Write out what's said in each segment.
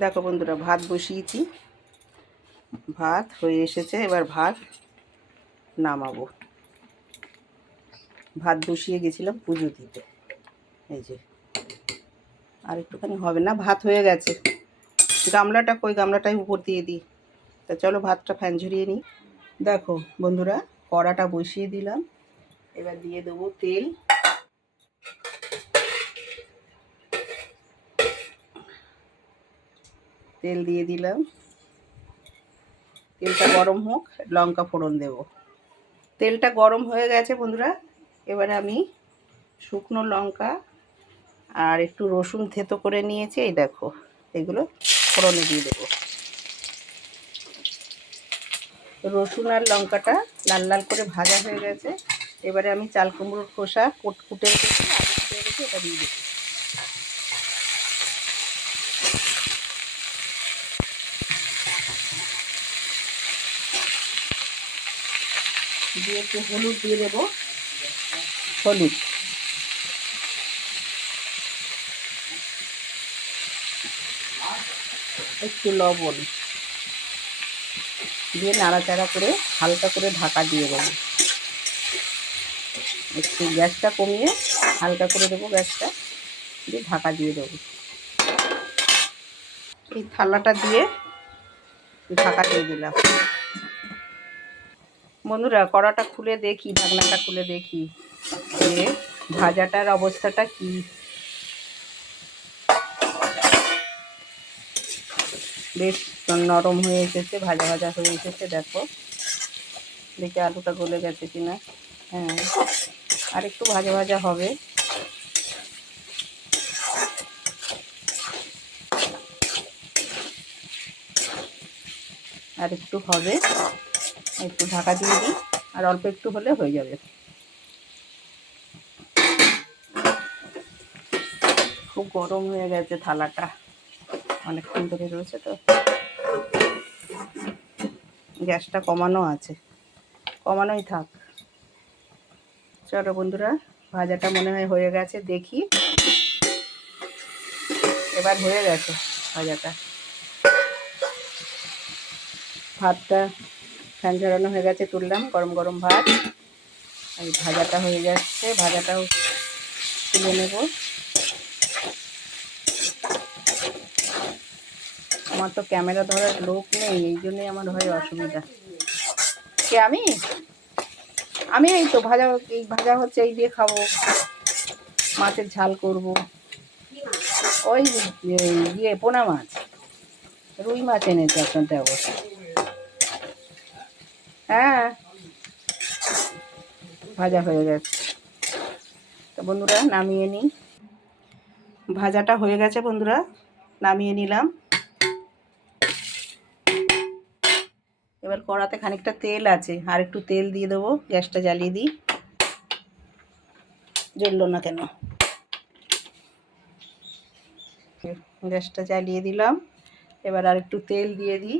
দেখো বন্ধুরা, ভাত বসিয়েছি, ভাত হয়ে এসেছে। এবার ভাত নামাবো। ভাত বসিয়ে গেছিলাম পুজো দিতে। এই যে আর একটুখানি হবে না, ভাত হয়ে গেছে। গামলাটা কই, গামলাটাই উপর দিয়ে দিই। তা চলো ভাতটা ফ্যান ঝরিয়ে নিই। দেখো বন্ধুরা, কড়াটা বসিয়ে দিলাম। এবার দিয়ে দেবো তেল। তেল দিয়ে দিলাম, তেলটা গরম হোক, লঙ্কা ফোড়ন দেব। তেলটা গরম হয়ে গেছে বন্ধুরা। এবারে আমি শুকনো লঙ্কা আর একটু রসুন থেতো করে নিয়েছি, এই দেখো, এগুলো ফোড়নে দিয়ে দেবো। রসুন আর লঙ্কাটা লাল লাল করে ভাজা হয়ে গেছে। এবারে আমি চাল কুমড়োর খোসা কুটে রেখেছি, আলু কুটে রেখেছি, এটা দিয়ে দেবো। দিয়ে একটু হলুদ দিয়ে দেবো, হলুদ, একটু লবণ দিয়ে নাড়াচাড়া করে হালকা করে ঢাকা দিয়ে দেবো। একটু গ্যাসটা কমিয়ে হালকা করে দেবো, গ্যাসটা দিয়ে ঢাকা দিয়ে দেবো। এই থালাটা দিয়ে ঢাকা দিয়ে দিলাম। বন্ধুরা, কড়াটা খুলে দেখি, ঢাকনাটা খুলে দেখি যে ভাজাটার অবস্থাটা কি। বেশ নরম হয়ে এসেছে, ভাজা ভাজা হয়ে এসেছে। দেখো দেখি আলুটা গলে গেছে কিনা। হ্যাঁ, আর একটু ভাজা ভাজা হবে। আর একটু হবে, একটু ঢাকা দিয়ে দিই, আর অল্প একটু হলে হয়ে যাবে। খুব গরম হয়ে গেছে থালাটা, অনেকক্ষণ ধরে রয়েছে তো। গ্যাসটা কমানো আছে, কমানোই থাক। চলো বন্ধুরা, ভাজাটা মনে হয় হয়ে গেছে, দেখি। এবার হয়ে গেছে ভাজাটা। ভাতটা ফ্যান ঝরানো হয়ে গেছে, তুললাম। গরম গরম ভাত, আর ভাজাটা হয়ে যাচ্ছে, ভাজাটাও তুলে নেব। আমার তো ক্যামেরা ধরার লোক নেই, এই জন্যই আমার হয় অসুবিধা। কে? আমি এই তো ভাজা হচ্ছে, এই দিয়ে খাবো। মাছের ঝাল করব। ওই পোনা মাছ, রুই মাছ এনেছে আপনাদের অবশ্য। হ্যাঁ, ভাজা হয়ে গেছে। তো বন্ধুরা, নামিয়ে নিই। ভাজাটা হয়ে গেছে বন্ধুরা, নামিয়ে নিলাম। এবার কড়াতে খানিকটা তেল আছে, আর একটু তেল দিয়ে দেবো। গ্যাসটা জ্বালিয়ে দিই। জ্বললো না কেন? গ্যাসটা জ্বালিয়ে দিলাম। এবার আর একটু তেল দিয়ে দিই।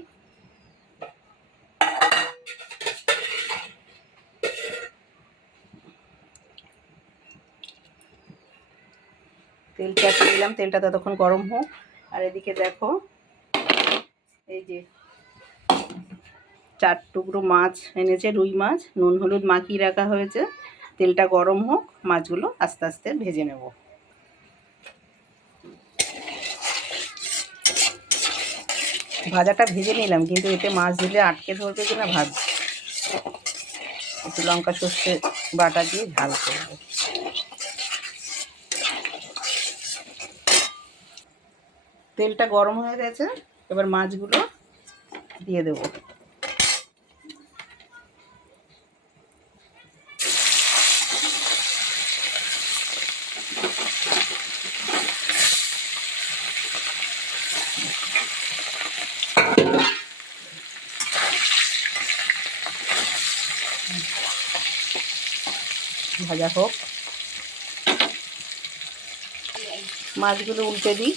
তেল চাপিয়ে দিলাম, তেলটা ততক্ষণ গরম হোক। আর এদিকে দেখো, এই যে 4 টুকরো মাছ এনেছে, রুই মাছ, নুন হলুদ মাখিয়ে রাখা হয়েছে। তেলটা গরম হোক, মাছগুলো আস্তে আস্তে ভেজে নেব। ভাজাটা ভেজে নিলাম, কিন্তু এতে মাছ দিলে আটকে ধরবে কিনা ভাবছি। একটু লঙ্কা সর্ষে বাটা দিয়ে ঝাল করব। তেলটা গরম হয়ে গেছে, এবার মাছগুলো দিয়ে দেবো। ভাজা হোক, মাছগুলো উল্টে দিই।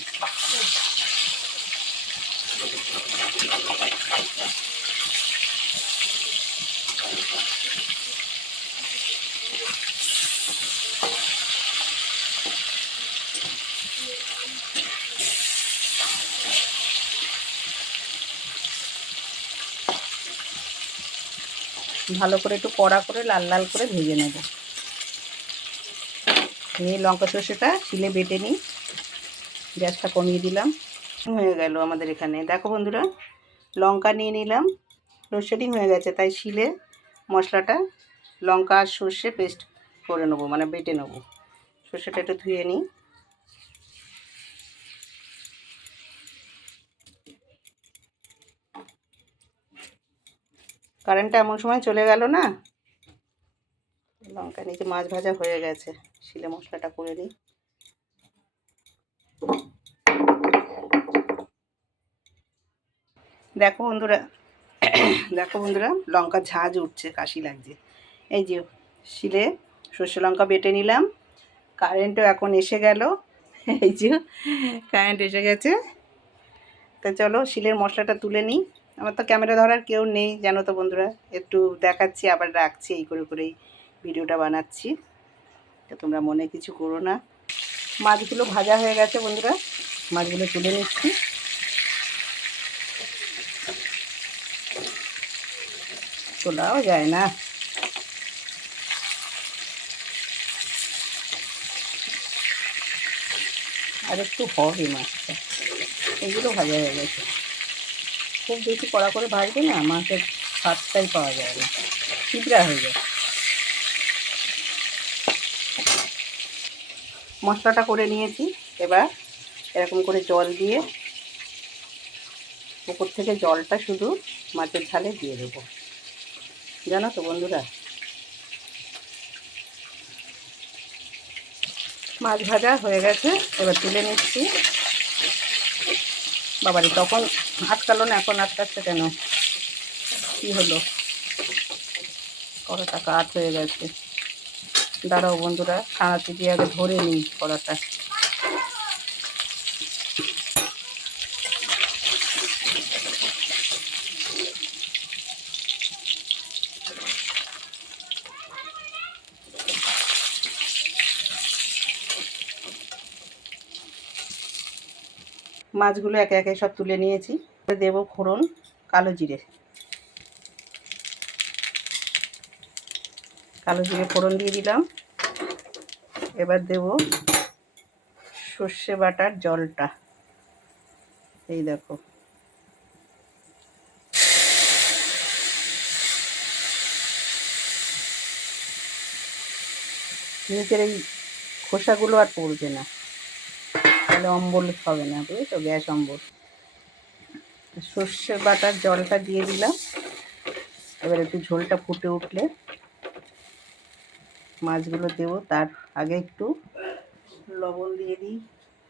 ভালো করে একটু কড়া করে লাল লাল করে ভেজে নেব। এই লঙ্কা সর্ষেটা শিলে বেটে নিই, গ্যাসটা কমিয়ে দিলাম। হয়ে গেল আমাদের এখানে। দেখো বন্ধুরা, লঙ্কা নিয়ে নিলাম, লোডশেডিং হয়ে গেছে, তাই শিলে মশলাটা লঙ্কা আর সর্ষে পেস্ট করে নেবো, মানে বেটে নেবো। সর্ষেটা একটু ধুয়ে নিই। কারেন্টটা এমন সময় চলে গেল না। লঙ্কা নিচে মাছ ভাজা হয়ে গেছে, শিলে মশলাটা করে নিই। দেখো বন্ধুরা, লঙ্কার ঝাঁঝ উঠছে, কাশি লাগছে। এই যে শিলে সর্ষে লঙ্কা বেটে নিলাম। কারেন্টও এখন এসে গেল, এই যে কারেন্ট এসে গেছে। তো চলো শিলের মশলাটা তুলে নিই। আমার তো ক্যামেরা ধরার কেউ নেই জানো তো বন্ধুরা, একটু দেখাচ্ছি আবার রাখছি, এই করে করেই ভিডিওটা বানাচ্ছি, তো তোমরা মনে কিছু করো না। মাছগুলো ভাজা হয়ে গেছে বন্ধুরা, মাছগুলো তুলে নিচ্ছি। তোলাও যায় না। আর একটু হবে মাছটা। এগুলো ভাজা হয়ে গেছে। খুব বেশি কড়া করে ভাজবে না, মাছের স্বাদটাই পাওয়া যায় না, চিপড়া হয়ে যায়। মশলাটা করে নিয়েছি, এবার এরকম করে জল দিয়ে উপর থেকে জলটা শুধু মাছের ঝালে দিয়ে দেবো, জানো তো বন্ধুরা। মাছ ভাজা হয়ে গেছে, এবার তুলে নিচ্ছি। বাবারে, তখন আটকালো না, এখন আটকাচ্ছে কেন? কি হলো? কড়াটা কাট হয়ে গেছে। দাঁড়াও বন্ধুরা, ছাঁচি দিয়ে আগে ধরে নিই কড়াটা। মাছগুলো একে একে সব তুলে নিয়েছি। দেবো ফোড়ন, কালো জিরে ফোড়ন দিয়ে দিলাম। এবার দেব সর্ষে বাটার জলটা, এই দেখো। নিচের এই খোসাগুলো আর পড়বে না, তাহলে অম্বল হবে না, বুঝেছো, গ্যাস অম্বল। সর্ষে বাটার জলটা দিয়ে দিলাম। এবার একটু ঝোলটা ফুটে উঠলে মাছগুলো দেবো। তার আগে একটু লবণ দিয়ে দিই,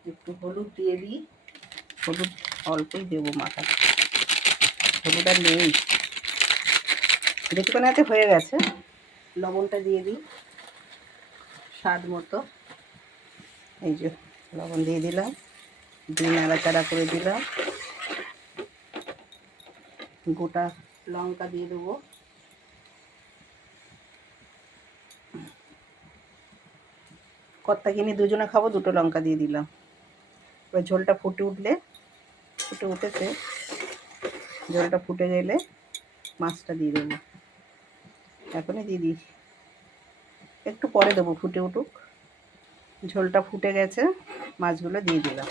একটু হলুদ দিয়ে দিই। হলুদ অল্পই দেবো, মাথা হলুদ আর নেই, যেটুকুনাতে হয়ে গেছে। লবণটা দিয়ে দিই স্বাদ মতো। এই যে লবণ দিয়ে দিলাম, দিয়ে নাড়াচাড়া করে দিলাম। গোটা লঙ্কা দিয়ে দেবো। কর্তা কিনে দুজনে খাবো, দুটো লঙ্কা দিয়ে দিলাম। এবার ঝোলটা ফুটে উঠেছে। ঝোলটা ফুটে গেলে মাছটা দিয়ে দেবো। এখনই দিয়ে দিই, একটু পরে দেবো, ফুটে উঠুক। ঝোলটা ফুটে গেছে, মাছগুলো দিয়ে দিলাম।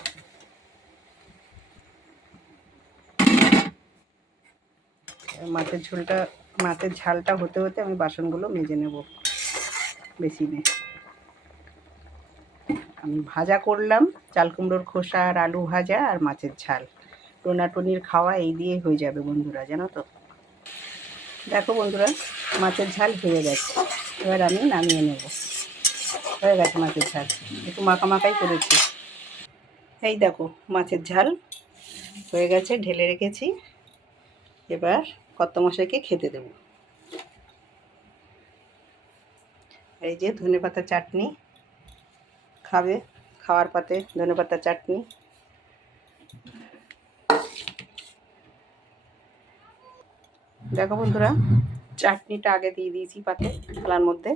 মাছের ঝালটা হতে হতে আমি বাসনগুলো মেজে নেব বেসিনে। আমি ভাজা করলাম, চাল কুমড়োর খোসা আর আলু ভাজা আর মাছের ঝাল। টোনাটুনির খাওয়া এই দিয়ে হয়ে যাবে বন্ধুরা, জানো তো। দেখো বন্ধুরা, মাছের ঝাল হয়ে গেছে। এবার আমি নামিয়ে নেব। হয়ে গেছে মাছের ঝাল, একটু মাখামাখাই করেছি। এই দেখো মাছের ঝাল হয়ে গেছে, ঢেলে রেখেছি। এবার কর্তামশাইকে খেতে দেব। এই যে ধনেপাতা চাটনি খাবে, খাওয়ার পাতে ধনেপাতা চাটনি। দেখো বন্ধুরা, চাটনিটা আগে দিয়ে দিয়েছি পাতে, থালার মধ্যে।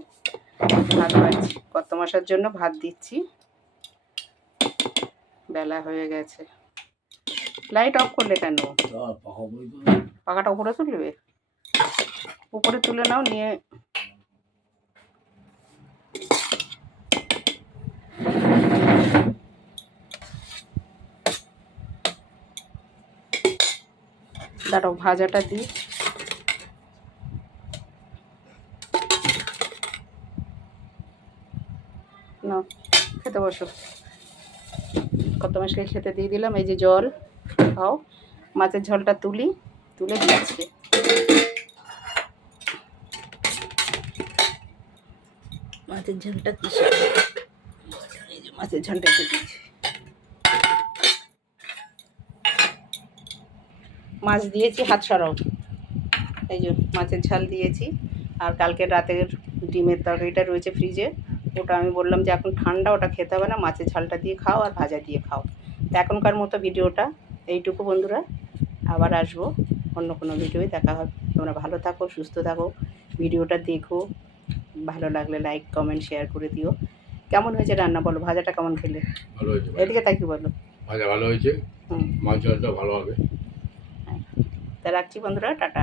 ভাত বাড়ছি, কর্তামশাইয়ের জন্য ভাত দিচ্ছি। বেলা হয়ে গেছে। লাইট অফ করলে কেন? পাখাটা উপরে তুলবে। উপরে তুলে নাও, নিয়ে দাঁড়াও ভাজাটা দিই। না, খেতে বসো। কত মাসকে খেতে দিয়ে দিলাম। এই যে জল খাও। মাছের ঝোলটা তুলে দিচ্ছি। মাছের ঝোলটা এই যে মাছের ঝোলটা দিচ্ছি। মাছ দিয়েছি, হাত সরাও। এই যে মাছের ঝাল দিয়েছি। আর কালকে রাতের ডিমের তরকারিটা রয়েছে ফ্রিজে, ওটা আমি বললাম যে এখন ঠান্ডা, ওটা খেতে হবে না, মাছের ঝালটা দিয়ে খাও আর ভাজা দিয়ে খাও। তো এখনকার মতো ভিডিওটা এইটুকু বন্ধুরা, আবার আসবো অন্য কোনো ভিডিওয়, দেখা হবে। তোমরা ভালো থাকো, সুস্থ থাকো, ভিডিওটা দেখো, ভালো লাগলে লাইক কমেন্ট শেয়ার করে দিও। কেমন হয়েছে রান্না বলো, ভাজাটা কেমন খেলে? ভালো হয়েছে, এদিকে তাই কি বলো? ভাজা ভালো হয়েছে, মাছ ঝোলটা ভালো হবে। তা রাখছি বন্ধুরা, টাটা।